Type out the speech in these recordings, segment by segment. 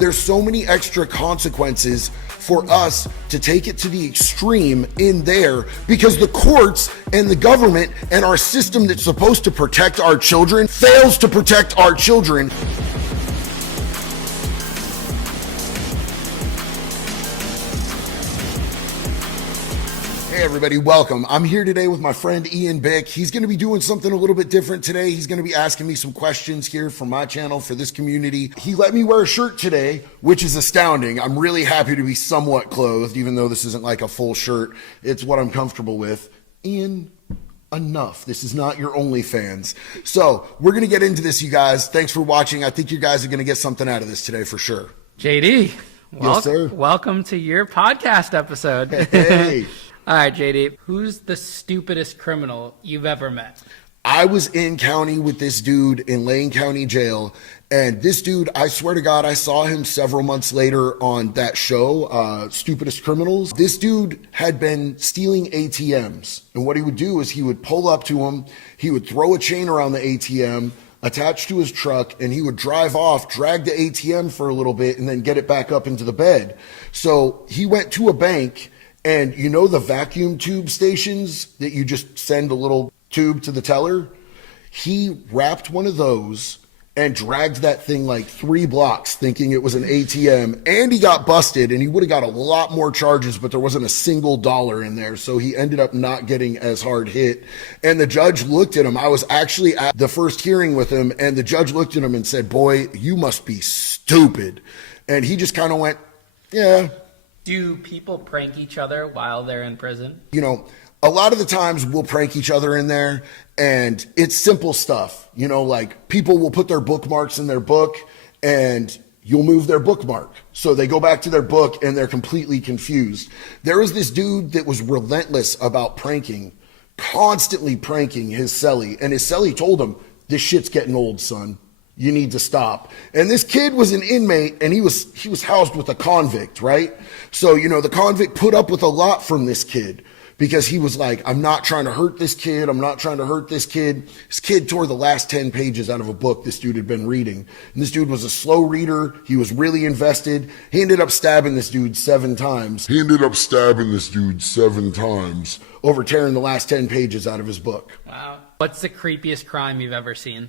There's so many extra consequences for us to take it to the extreme in there because the courts and the government and our system that's supposed to protect our children fails to protect our children. Hey everybody, welcome. I'm here today with my friend Ian Bick. He's going to be doing something a little bit different today. He's going to be asking me some questions here for my channel, for this community. He let me wear a shirt today, which is astounding. I'm really happy to be somewhat clothed, even though this isn't like a full shirt. It's what I'm comfortable with. Ian, enough. This is not your OnlyFans. So we're going to get into this, you guys. Thanks for watching. I think you guys are going to get something out of this today for sure. JD, yes, sir. Welcome to your podcast episode. Hey. All right, JD, who's the stupidest criminal you've ever met? I was in county with this dude in Lane County Jail, and this dude, I swear to God, I saw him several months later on that show, Stupidest Criminals. This dude had been stealing ATMs, and what he would do is he would pull up to him, he would throw a chain around the ATM, attached to his truck, and he would drive off, drag the ATM for a little bit, and then get it back up into the bed. So he went to a bank. And you know the vacuum tube stations that you just send a little tube to the teller? He wrapped one of those and dragged that thing like 3 blocks thinking it was an ATM, and he got busted, and he would have got a lot more charges, but there wasn't a single dollar in there. So he ended up not getting as hard hit. And the judge looked at him. I was actually at the first hearing with him, and the judge looked at him and said, "Boy, you must be stupid." And he just kind of went, "Yeah." Do people prank each other while they're in prison? You know, a lot of the times we'll prank each other in there, and it's simple stuff. You know, like people will put their bookmarks in their book and you'll move their bookmark. So they go back to their book and they're completely confused. There was this dude that was relentless about pranking, constantly pranking his cellie. And his cellie told him, "This shit's getting old, son. You need to stop." And this kid was an inmate, and he was housed with a convict, right? So, you know, the convict put up with a lot from this kid because he was like, "I'm not trying to hurt this kid. I'm not trying to hurt this kid." This kid tore the last 10 pages out of a book this dude had been reading. And this dude was a slow reader. He was really invested. He ended up stabbing this dude 7 times. Over tearing the last 10 pages out of his book. Wow. What's the creepiest crime you've ever seen?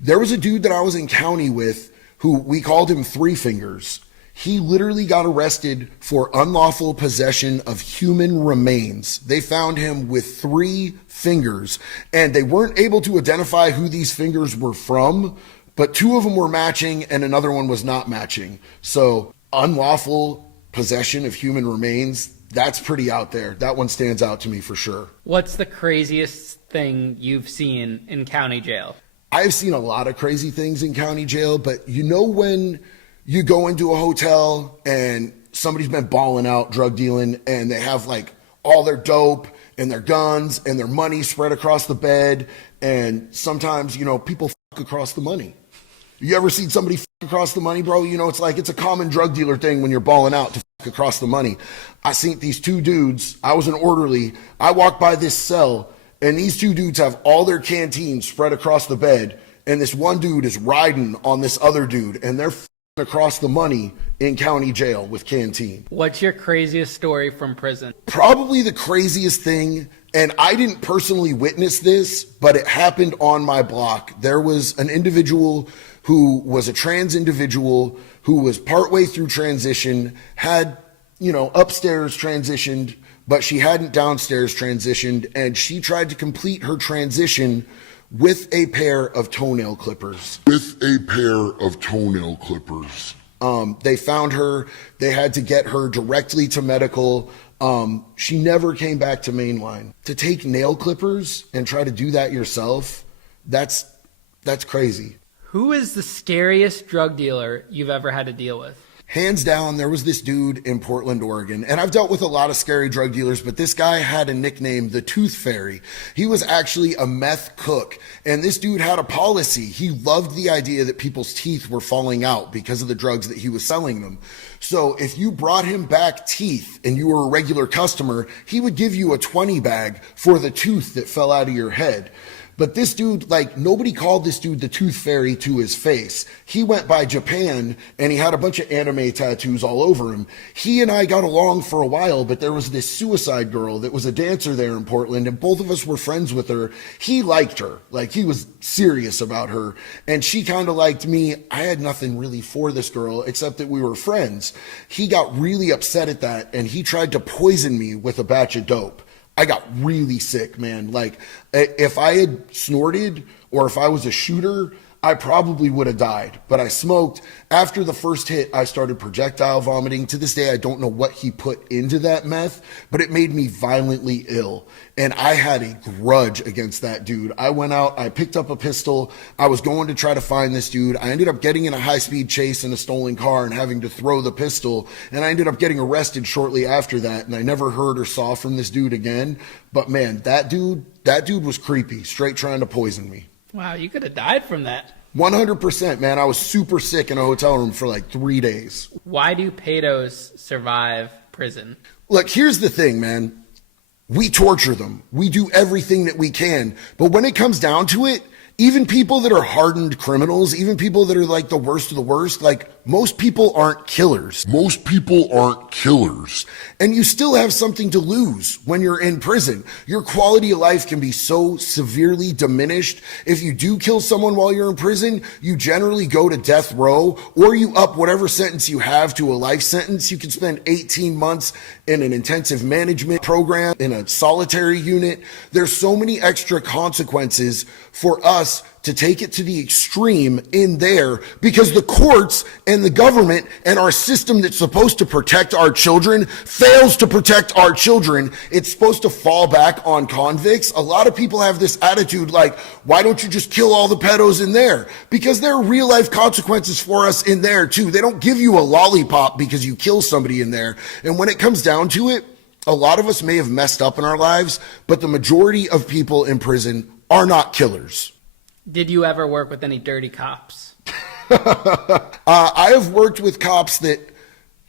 There was a dude that I was in county with who we called him Three Fingers. He literally got arrested for unlawful possession of human remains. They found him with 3 fingers, and they weren't able to identify who these fingers were from, but 2 of them were matching and another one was not matching. So unlawful possession of human remains, that's pretty out there. That one stands out to me for sure. What's the craziest thing you've seen in county jail? I've seen a lot of crazy things in county jail, but you know when you go into a hotel and somebody's been balling out, drug dealing, and they have like all their dope and their guns and their money spread across the bed, and sometimes, you know, people fuck across the money. You ever seen somebody fuck across the money, bro? You know, it's like it's a common drug dealer thing when you're balling out to fuck across the money. I seen these 2 dudes. I was an orderly. I walked by this cell, and these 2 dudes have all their canteens spread across the bed, and this one dude is riding on this other dude, and they're f***ing across the money in county jail with canteen. What's your craziest story from prison? Probably the craziest thing, and I didn't personally witness this, but it happened on my block. There was an individual who was a trans individual who was partway through transition, had, you know, upstairs transitioned, but she hadn't downstairs transitioned, and she tried to complete her transition with a pair of toenail clippers. They found her. They had to get her directly to medical. She never came back to mainline. To take nail clippers and try to do that yourself, that's crazy. Who is the scariest drug dealer you've ever had to deal with? Hands down, there was this dude in Portland, Oregon, and I've dealt with a lot of scary drug dealers, but this guy had a nickname, the Tooth Fairy. He was actually a meth cook, and this dude had a policy. He loved the idea that people's teeth were falling out because of the drugs that he was selling them. So if you brought him back teeth and you were a regular customer, he would give you a 20 bag for the tooth that fell out of your head. But this dude, like, nobody called this dude the Tooth Fairy to his face. He went by Japan and he had a bunch of anime tattoos all over him. He and I got along for a while, but there was this suicide girl that was a dancer there in Portland, and both of us were friends with her. He liked her. Like, he was serious about her. And she kind of liked me. I had nothing really for this girl except that we were friends. He got really upset at that, and he tried to poison me with a batch of dope. I got really sick, man. Like, if I had snorted or if I was a shooter, I probably would have died. But I smoked. After the first hit, I started projectile vomiting. To this day, I don't know what he put into that meth, but it made me violently ill. And I had a grudge against that dude. I went out, I picked up a pistol. I was going to try to find this dude. I ended up getting in a high-speed chase in a stolen car and having to throw the pistol. And I ended up getting arrested shortly after that. And I never heard or saw from this dude again. But man, that dude was creepy, straight trying to poison me. Wow, you could have died from that. 100%, man. I was super sick in a hotel room for like 3 days. Why do pedos survive prison? Look, here's the thing, man. We torture them. We do everything that we can. But when it comes down to it, even people that are hardened criminals, even people that are like the worst of the worst, like most people aren't killers. Most people aren't killers. And you still have something to lose when you're in prison. Your quality of life can be so severely diminished. If you do kill someone while you're in prison, you generally go to death row, or you up whatever sentence you have to a life sentence. You can spend 18 months in an intensive management program, in a solitary unit. There's so many extra consequences for us to take it to the extreme in there, because the courts and the government and our system that's supposed to protect our children fails to protect our children. It's supposed to fall back on convicts. A lot of people have this attitude like, why don't you just kill all the pedos in there? Because there are real life consequences for us in there too. They don't give you a lollipop because you kill somebody in there. And when it comes down to it, a lot of us may have messed up in our lives, but the majority of people in prison are not killers. Did you ever work with any dirty cops? I have worked with cops that,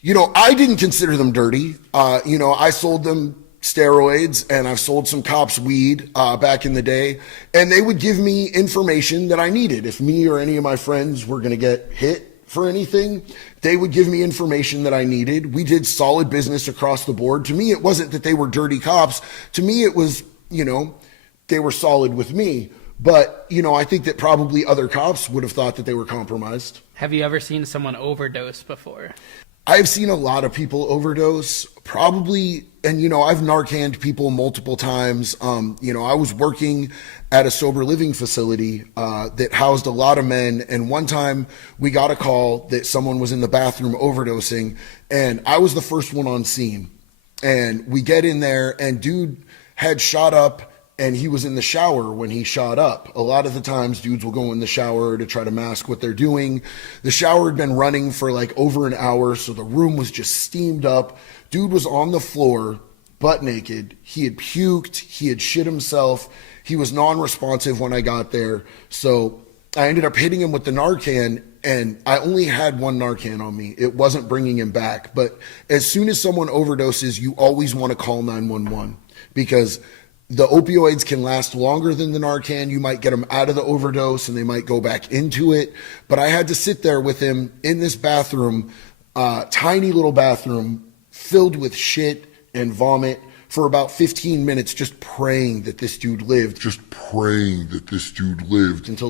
I didn't consider them dirty. I sold them steroids, and I've sold some cops weed back in the day, and they would give me information that I needed. If me or any of my friends were going to get hit for anything, they would give me information that I needed. We did solid business across the board. To me, it wasn't that they were dirty cops. To me, it was, they were solid with me. But, I think that probably other cops would have thought that they were compromised. Have you ever seen someone overdose before? I've seen a lot of people overdose, probably, and, I've Narcaned people multiple times. I was working at a sober living facility that housed a lot of men, and one time we got a call that someone was in the bathroom overdosing, and I was the first one on scene. And we get in there, and dude had shot up, and he was in the shower when he shot up. A lot of the times dudes will go in the shower to try to mask what they're doing. The shower had been running for like over an hour, so the room was just steamed up. Dude was on the floor, butt naked. He had puked. He had shit himself. He was non-responsive when I got there. So I ended up hitting him with the Narcan, and I only had one Narcan on me. It wasn't bringing him back. But as soon as someone overdoses, you always want to call 911, because the opioids can last longer than the Narcan. You might get them out of the overdose and they might go back into it. But I had to sit there with him in this bathroom, tiny little bathroom filled with shit and vomit for about 15 minutes, just praying that this dude lived. Until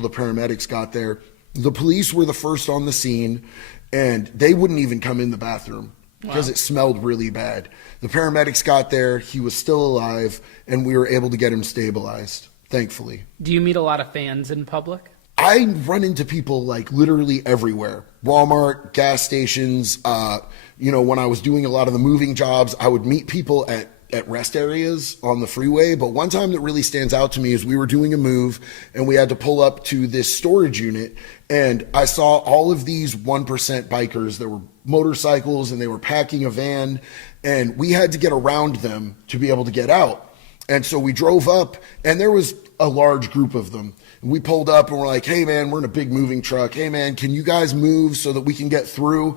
the paramedics got there. The police were the first on the scene, and they wouldn't even come in the bathroom because it smelled really bad. The paramedics got there, he was still alive, and we were able to get him stabilized, thankfully. Do you meet a lot of fans in public? I run into people like literally everywhere. Walmart, gas stations, when I was doing a lot of the moving jobs, I would meet people at rest areas on the freeway. But one time that really stands out to me is we were doing a move and we had to pull up to this storage unit, and I saw all of these 1% bikers. There were motorcycles and they were packing a van, and we had to get around them to be able to get out. And so we drove up, and there was a large group of them. And we pulled up and we're like, hey man, we're in a big moving truck. Hey man, can you guys move so that we can get through?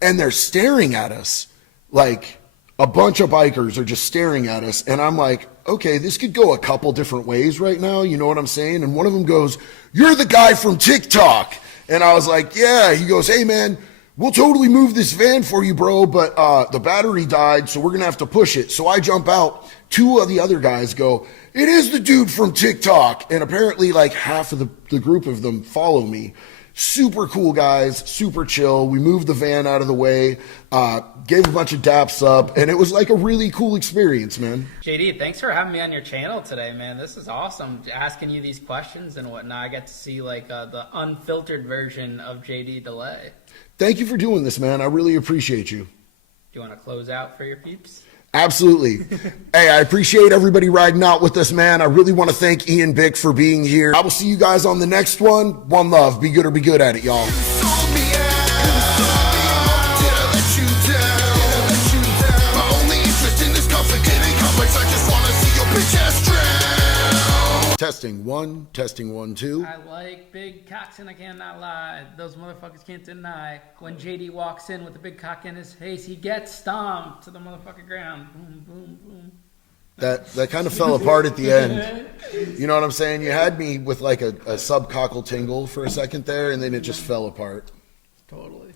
And they're staring at us like, a bunch of bikers are just staring at us, and I'm like, okay, this could go a couple different ways right now, you know what I'm saying? And one of them goes, "You're the guy from TikTok." And I was like, yeah. He goes, "Hey man, we'll totally move this van for you, bro, but the battery died, so we're gonna have to push it." So I jump out. Two of the other guys go, "It is the dude from TikTok." And apparently like half of the group of them follow me. Super cool guys, super chill. We moved the van out of the way, gave a bunch of daps up, and it was like a really cool experience, man. JD, thanks for having me on your channel today, man. This is awesome. Asking you these questions and whatnot. I get to see like the unfiltered version of JD Delay. Thank you for doing this, man. I really appreciate you. Do you want to close out for your peeps? Absolutely. Hey, I appreciate everybody riding out with us, man. I really want to thank Ian Bick for being here. I will see you guys on the next one. One love. Be good or be good at it, y'all. Testing one, testing 1, 2. I like big cocks and I cannot lie. Those motherfuckers can't deny. When JD walks in with a big cock in his face, he gets stomped to the motherfucking ground. Boom, boom, boom. That kind of fell apart at the end. You know what I'm saying? You had me with like a subcockle tingle for a second there, and then it just fell apart. Totally.